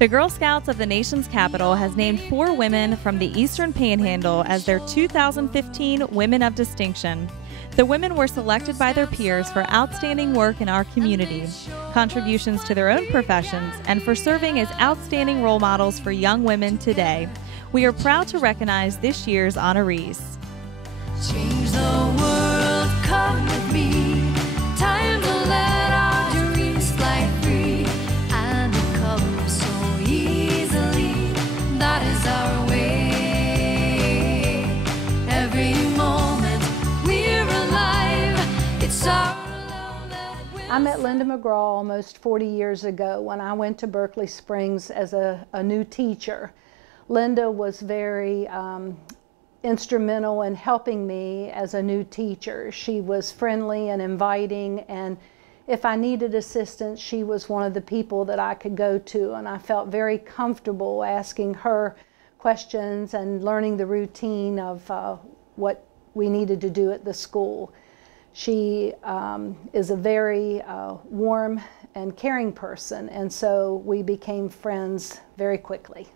The Girl Scouts of the nation's capital has named 4 women from the Eastern Panhandle as their 2015 Women of Distinction. The women were selected by their peers for outstanding work in our community, contributions to their own professions, and for serving as outstanding role models for young women today. We are proud to recognize this year's honorees. Change the world, come with me. Time to let our dreams fly free. And it comes so easily. That is our way. Every moment we're alive. It's our love that will. I met Linda McGraw almost 40 years ago when I went to Berkeley Springs as a new teacher. Linda was very instrumental in helping me as a new teacher. She was friendly and inviting, and if I needed assistance, she was one of the people that I could go to, and I felt very comfortable asking her questions and learning the routine of what we needed to do at the school. She is a very warm and caring person, and so we became friends very quickly.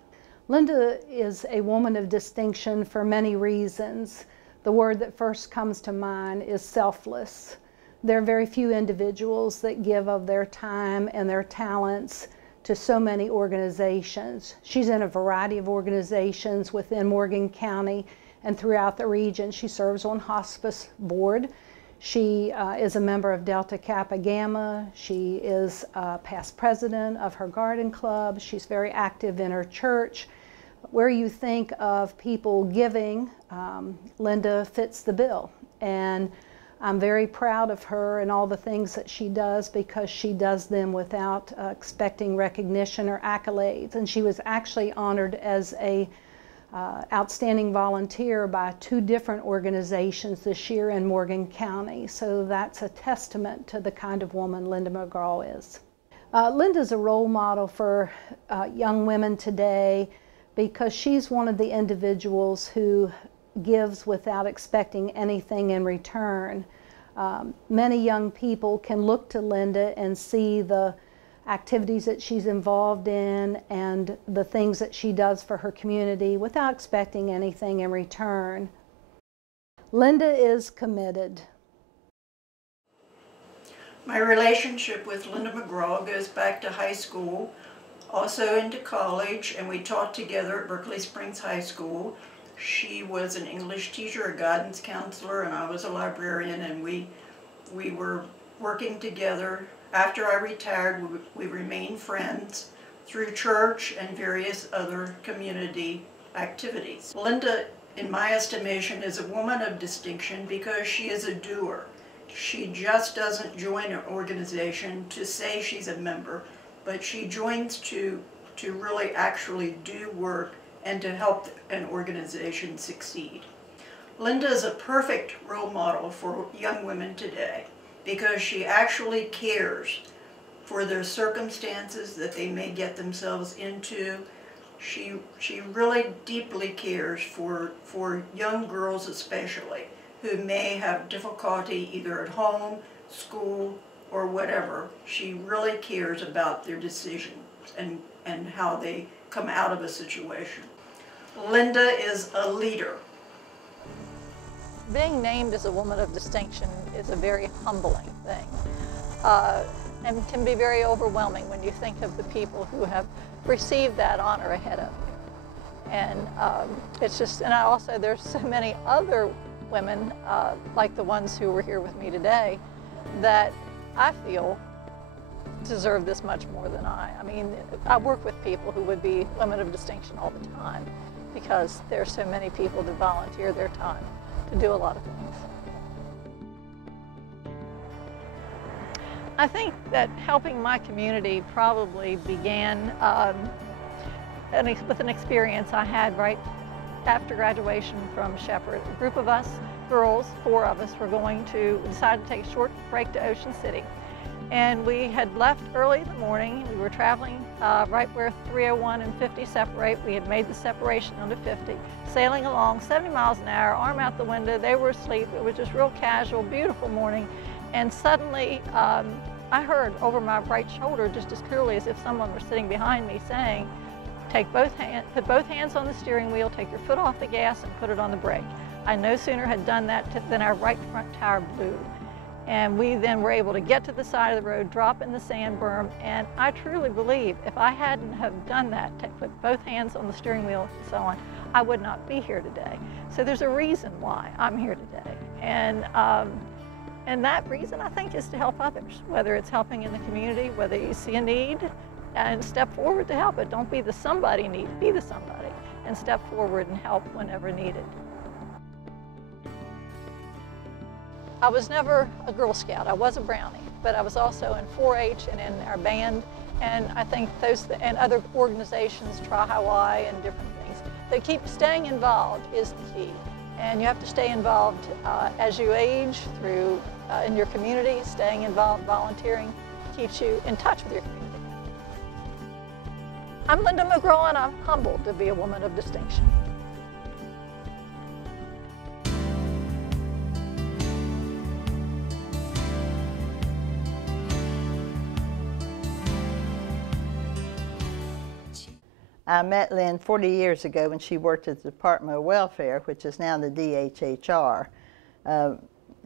Linda is a woman of distinction for many reasons. The word that first comes to mind is selfless. There are very few individuals that give of their time and their talents to so many organizations. She's in a variety of organizations within Morgan County and throughout the region. She serves on hospice board. She is a member of Delta Kappa Gamma. She is past president of her garden club. She's very active in her church. Where you think of people giving, Linda fits the bill. And I'm very proud of her and all the things that she does because she does them without expecting recognition or accolades. And she was actually honored as a outstanding volunteer by 2 different organizations this year in Morgan County. So that's a testament to the kind of woman Linda McGraw is. Linda's a role model for young women today because she's one of the individuals who gives without expecting anything in return. Many young people can look to Linda and see the activities that she's involved in and the things that she does for her community without expecting anything in return. Linda is committed. My relationship with Linda McGraw goes back to high school, also into college, and we taught together at Berkeley Springs High School. She was an English teacher, a guidance counselor, and I was a librarian, and we were working together. After I retired, we remained friends through church and various other community activities. Linda, in my estimation, is a woman of distinction because she is a doer. She just doesn't join an organization to say she's a member, but she joins to really actually do work and to help an organization succeed. Linda is a perfect role model for young women today because she actually cares for their circumstances that they may get themselves into. She really deeply cares for young girls especially who may have difficulty either at home, school, or whatever. She really cares about their decisions and how they come out of a situation. Linda is a leader. Being named as a woman of distinction is a very humbling thing and can be very overwhelming when you think of the people who have received that honor ahead of you. And it's just, and also there's so many other women like the ones who were here with me today that I feel deserve this much more than I. I mean, I work with people who would be women of distinction all the time because there's so many people that volunteer their time to do a lot of things. I think that helping my community probably began with an experience I had right after graduation from Shepherd. A group of us girls, 4 of us, were decided to take a short break to Ocean City. And we had left early in the morning. We were traveling right where 301 and 50 separate. We had made the separation onto 50, sailing along 70 miles an hour, arm out the window. They were asleep. It was just real casual, beautiful morning. And suddenly I I heard over my right shoulder, just as clearly as if someone were sitting behind me, saying, put both hands on the steering wheel, take your foot off the gas and put it on the brake. I no sooner had done that than our right front tire blew. And we then were able to get to the side of the road, drop in the sand berm, and I truly believe if I hadn't have done that, to put both hands on the steering wheel and so on, I would not be here today. So there's a reason why I'm here today. And that reason, I think, is to help others, whether it's helping in the community, whether you see a need, and step forward to help it. Don't be the somebody need, be the somebody, and step forward and help whenever needed. I was never a Girl Scout. I was a Brownie, but I was also in 4-H and in our band, and I think those and other organizations, Tri-Hawaii and different things. They keep staying involved is the key, and you have to stay involved as you age through in your community. Staying involved, volunteering, keeps you in touch with your community. I'm Linda McGraw, and I'm humbled to be a woman of distinction. I met Lynn 40 years ago when she worked at the Department of Welfare, which is now the DHHR.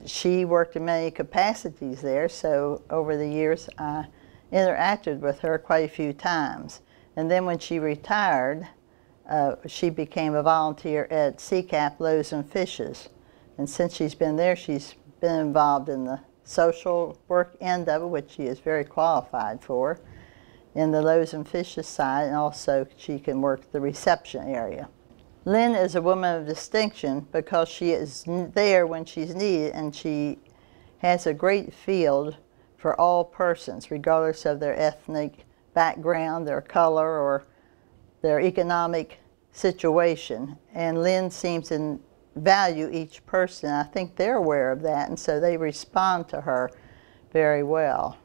She worked in many capacities there, so over the years I interacted with her quite a few times. And then when she retired, she became a volunteer at CCAP Loaves and Fishes. And since she's been there, she's been involved in the social work end of it, which she is very qualified for, in the Loaves and Fishes side, and also she can work the reception area. Lynn is a woman of distinction because she is there when she's needed, and she has a great field for all persons, regardless of their ethnic background, their color, or their economic situation. And Lynn seems to value each person. I think they're aware of that, and so they respond to her very well.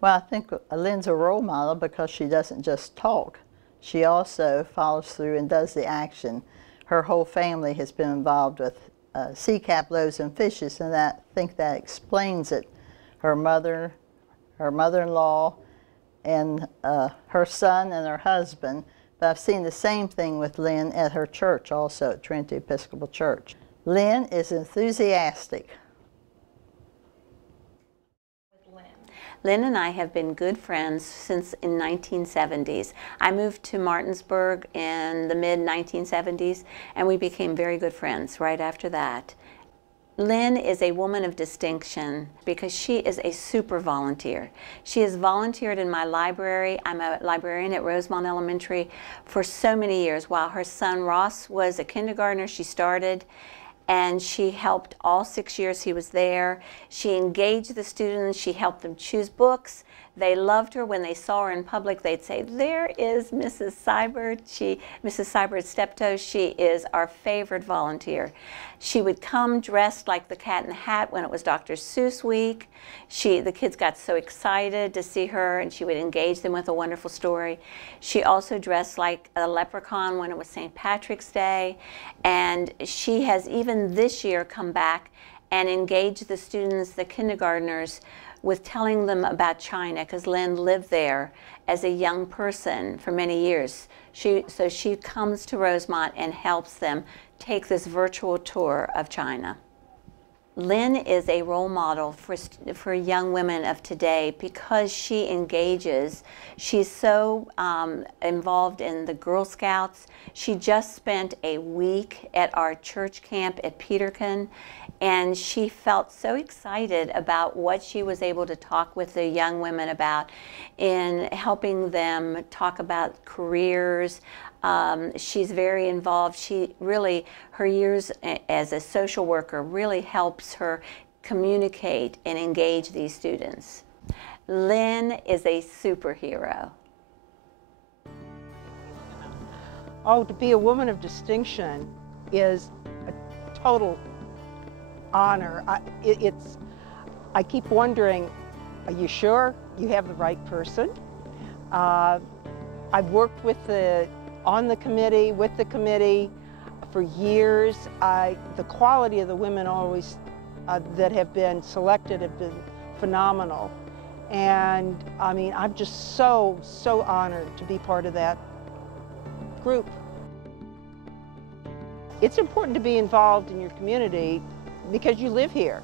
Well, I think Lynn's a role model because she doesn't just talk. She also follows through and does the action. Her whole family has been involved with CCAP Loaves and Fishes, and I think that explains it. Her mother, her mother-in-law, and her son and her husband. But I've seen the same thing with Lynn at her church also, at Trinity Episcopal Church. Lynn is enthusiastic. Lynn and I have been good friends since in 1970s. I moved to Martinsburg in the mid-1970s, and we became very good friends right after that. Lynn is a woman of distinction because she is a super volunteer. She has volunteered in my library. I'm a librarian at Rosemont Elementary for so many years. While her son Ross was a kindergartner, she started, and she helped all 6 years he was there. She engaged the students. She helped them choose books. They loved her. When they saw her in public, they'd say, "There is Mrs. Seibert." Mrs. Seibert Steptoe, she is our favorite volunteer. She would come dressed like the Cat in the Hat when it was Dr. Seuss week. The kids got so excited to see her, and she would engage them with a wonderful story. She also dressed like a leprechaun when it was St. Patrick's Day, and she has even this year come back and engaged the students, the kindergartners, with telling them about China, because Lynn lived there as a young person for many years. So she comes to Rosemont and helps them take this virtual tour of China. Lynn is a role model for young women of today because she engages. She's so involved in the Girl Scouts. She just spent a week at our church camp at Peterkin, and she felt so excited about what she was able to talk with the young women about in helping them talk about careers. She's very involved. Her years as a social worker really helps her communicate and engage these students. Lynn is a superhero. Oh, to be a woman of distinction is a total honor. I keep wondering, are you sure you have the right person? I've worked on the committee, with the committee for years. The quality of the women always that have been selected have been phenomenal. And I mean, I'm just so honored to be part of that group. It's important to be involved in your community because you live here.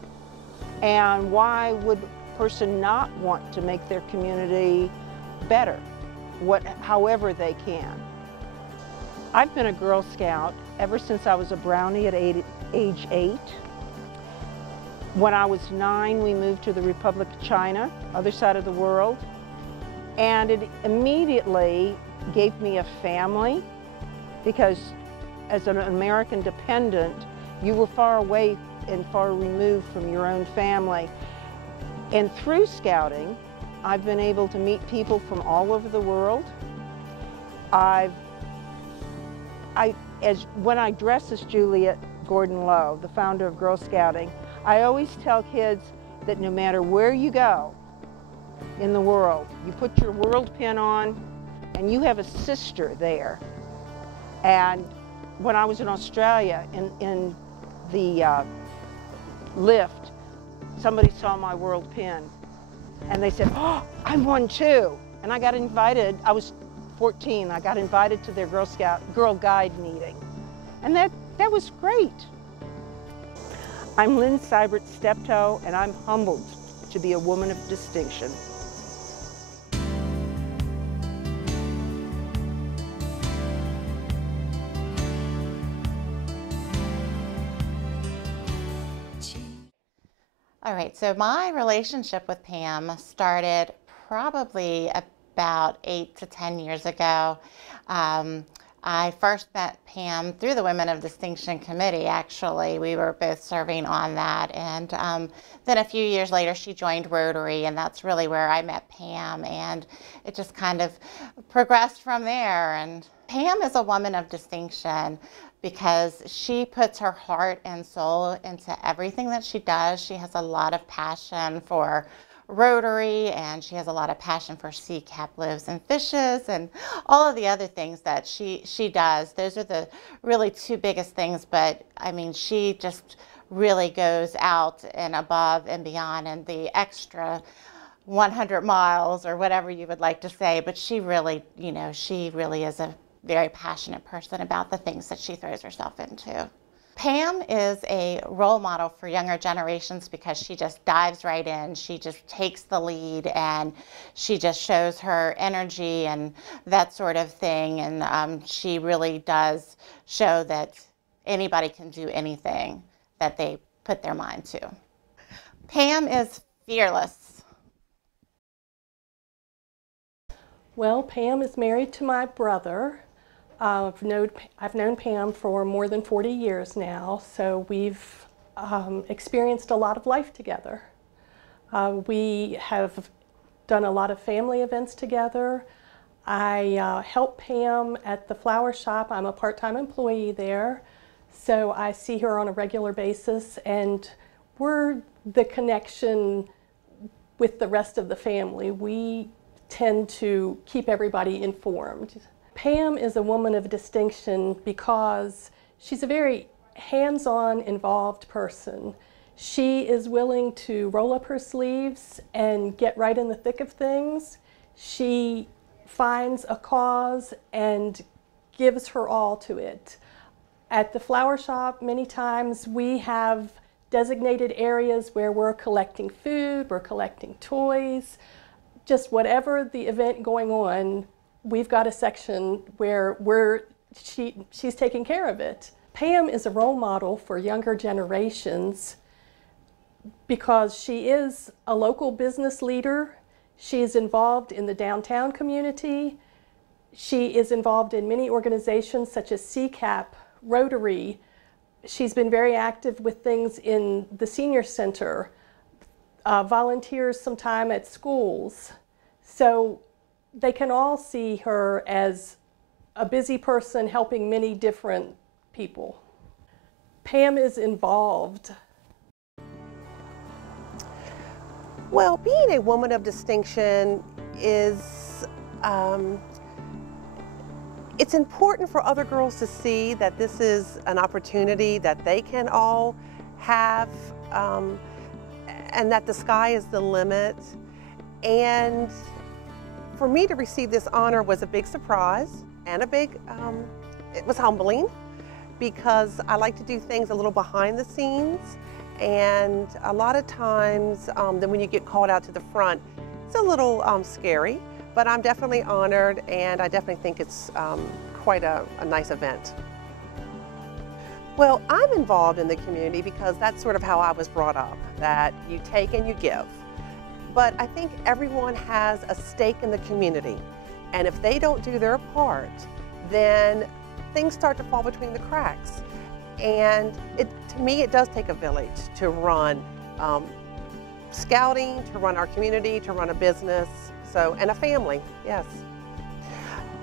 And why would a person not want to make their community better, however they can? I've been a Girl Scout ever since I was a Brownie at age 8. When I was 9, we moved to the Republic of China, other side of the world, and it immediately gave me a family, because as an American dependent, you were far away and far removed from your own family. And through scouting, I've been able to meet people from all over the world. When I dress as Juliet Gordon-Low, the founder of Girl Scouting, I always tell kids that no matter where you go in the world, you put your world pin on and you have a sister there. And when I was in Australia, in the lift, somebody saw my world pin and they said, "Oh, I'm one too." And I got invited, I was 14, I got invited to their Girl Guide meeting. And that was great. I'm Lynn Seibert Steptoe, and I'm humbled to be a woman of distinction. All right, so my relationship with Pam started probably about 8 to 10 years ago. I first met Pam through the Women of Distinction Committee, actually. We were both serving on that. And then a few years later, she joined Rotary, and that's really where I met Pam. And it just kind of progressed from there. And Pam is a woman of distinction because she puts her heart and soul into everything that she does. She has a lot of passion for Rotary, and she has a lot of passion for sea cap loaves and fishes and all of the other things that she does. Those are the really two biggest things, but I mean, she just really goes out and above and beyond, and the extra 100 miles or whatever you would like to say, but she really, you know, she really is a very passionate person about the things that she throws herself into. Pam is a role model for younger generations because she just dives right in. She just takes the lead, and she just shows her energy and that sort of thing. And she really does show that anybody can do anything that they put their mind to. Pam is fearless. Well, Pam is married to my brother. I've known Pam for more than 40 years now, so we've experienced a lot of life together. We have done a lot of family events together. I help Pam at the flower shop. I'm a part-time employee there, so I see her on a regular basis, and we're the connection with the rest of the family. We tend to keep everybody informed. Pam is a woman of distinction because she's a very hands-on, involved person. She is willing to roll up her sleeves and get right in the thick of things. She finds a cause and gives her all to it. At the flower shop, many times we have designated areas where we're collecting food, we're collecting toys, just whatever the event going on, we've got a section where she's taking care of it. Pam is a role model for younger generations because she is a local business leader. She is involved in the downtown community. She is involved in many organizations such as CCAP, Rotary. She's been very active with things in the senior center, volunteers sometime at schools. So they can all see her as a busy person helping many different people. Pam is involved. Well, being a woman of distinction is, it's important for other girls to see that this is an opportunity that they can all have, and that the sky is the limit. And for me to receive this honor was a big surprise and it was humbling, because I like to do things a little behind the scenes, and a lot of times then when you get called out to the front, it's a little scary, but I'm definitely honored, and I definitely think it's quite a nice event. Well, I'm involved in the community because that's sort of how I was brought up, that you take and you give. But I think everyone has a stake in the community, and if they don't do their part, then things start to fall between the cracks. And to me, it does take a village to run scouting, to run our community, to run a business, and a family, yes.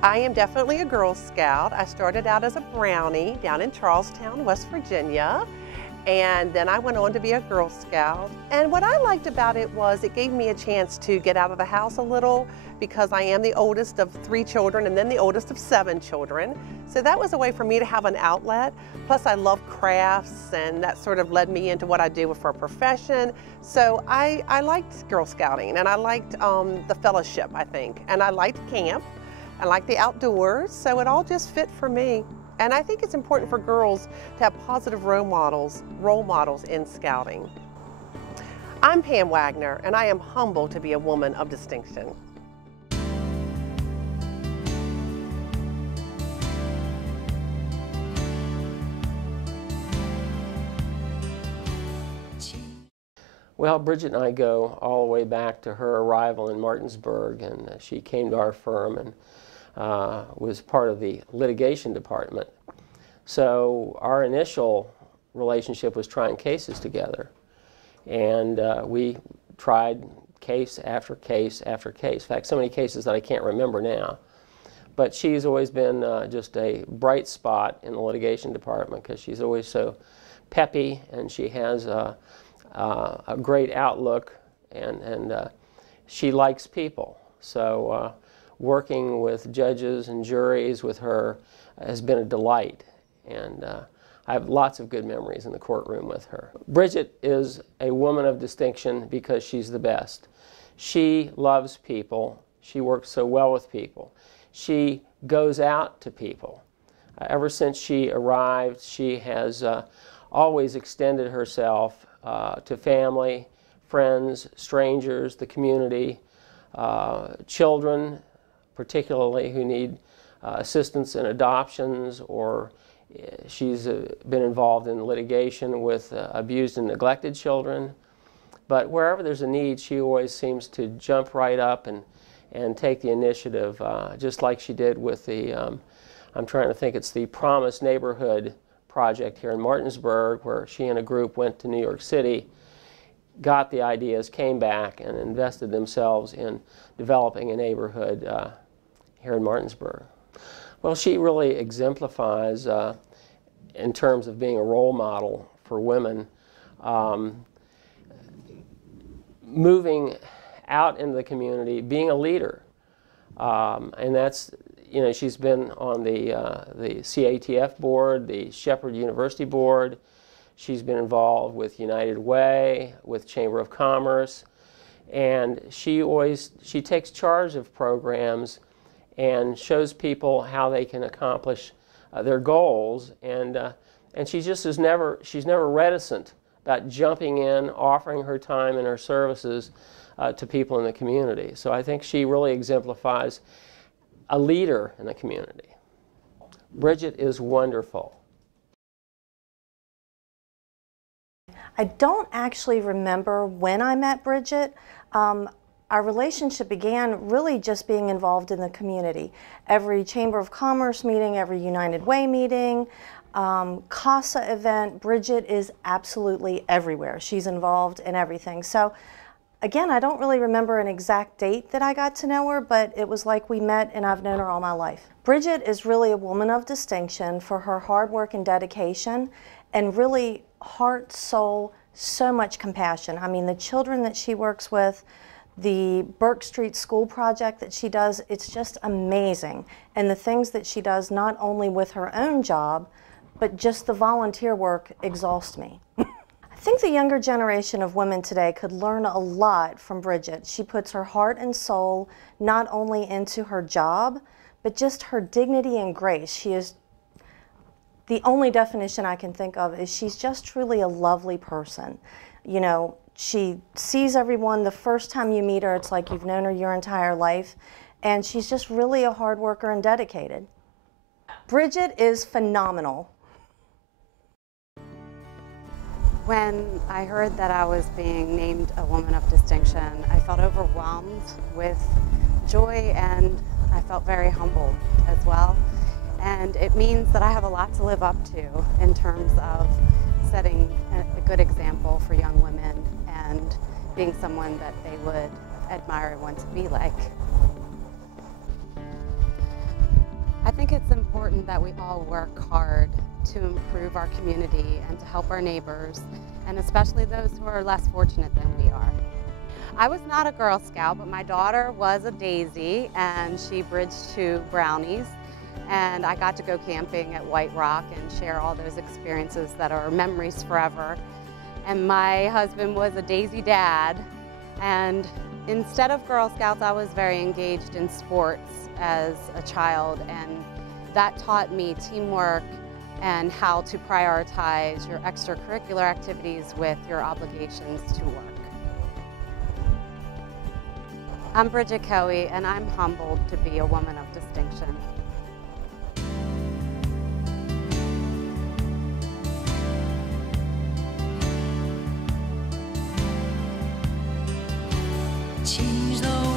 I am definitely a Girl Scout. I started out as a Brownie down in Charlestown, West Virginia, and then I went on to be a Girl Scout. And what I liked about it was it gave me a chance to get out of the house a little, because I am the oldest of 3 children and then the oldest of 7 children. So that was a way for me to have an outlet. Plus I love crafts, and that sort of led me into what I do for a profession. So I liked Girl Scouting, and I liked the fellowship, I think. And I liked camp. I like the outdoors, so it all just fit for me. And I think it's important for girls to have positive role models in scouting. I'm Pam Wagner, and I am humbled to be a woman of distinction. Well, Bridget and I go all the way back to her arrival in Martinsburg, and she came to our firm and was part of the litigation department. So our initial relationship was trying cases together, and we tried case after case after case. In fact, so many cases that I can't remember now. But she's always been just a bright spot in the litigation department, because she's always so peppy, and she has a great outlook, and she likes people. So working with judges and juries with her has been a delight, and I have lots of good memories in the courtroom with her. Bridget is a woman of distinction because she's the best. She loves people. She works so well with people. She goes out to people. Ever since she arrived, she has always extended herself to family, friends, strangers, the community, children, particularly who need assistance in adoptions, or she's been involved in litigation with abused and neglected children. But wherever there's a need, she always seems to jump right up and take the initiative, just like she did with the, I'm trying to think, it's the Promise Neighborhood project here in Martinsburg, where she and a group went to New York City, got the ideas, came back, and invested themselves in developing a neighborhood here in Martinsburg. Well, she really exemplifies, in terms of being a role model for women, moving out into the community, being a leader. And that's, you know, she's been on the CATF board, the Shepherd University board. She's been involved with United Way, with Chamber of Commerce, and she takes charge of programs and shows people how they can accomplish their goals. And she just she's never reticent about jumping in, offering her time and her services to people in the community. So I think she really exemplifies a leader in the community. Bridget is wonderful. I don't actually remember when I met Bridget. Our relationship began really just being involved in the community. Every Chamber of Commerce meeting, every United Way meeting, CASA event, Bridget is absolutely everywhere. She's involved in everything. So again, I don't really remember an exact date that I got to know her, but it was like we met and I've known her all my life. Bridget is really a woman of distinction for her hard work and dedication, and really heart, soul, so much compassion. I mean, the children that she works with, the Burke Street School project that she does, it's just amazing. And the things that she does, not only with her own job, but just the volunteer work exhausts me. I I think the younger generation of women today could learn a lot from Bridget. She puts her heart and soul not only into her job, but just her dignity and grace. She is, the only definition I can think of is she's just truly a lovely person. You know, she sees everyone the first time you meet her, it's like you've known her your entire life, and she's just really a hard worker and dedicated. Bridget is phenomenal. When I heard that I was being named a woman of distinction, I felt overwhelmed with joy, and I felt very humbled as well. And it means that I have a lot to live up to in terms of setting a good example for young women and being someone that they would admire and want to be like. I think it's important that we all work hard to improve our community and to help our neighbors, and especially those who are less fortunate than we are. I was not a Girl Scout, but my daughter was a Daisy, and she bridged to Brownies, and I got to go camping at White Rock and share all those experiences that are memories forever. And my husband was a Daisy dad, and instead of Girl Scouts, I was very engaged in sports as a child, and that taught me teamwork and how to prioritize your extracurricular activities with your obligations to work. I'm Bridget Coey, and I'm humbled to be a woman of distinction. Change the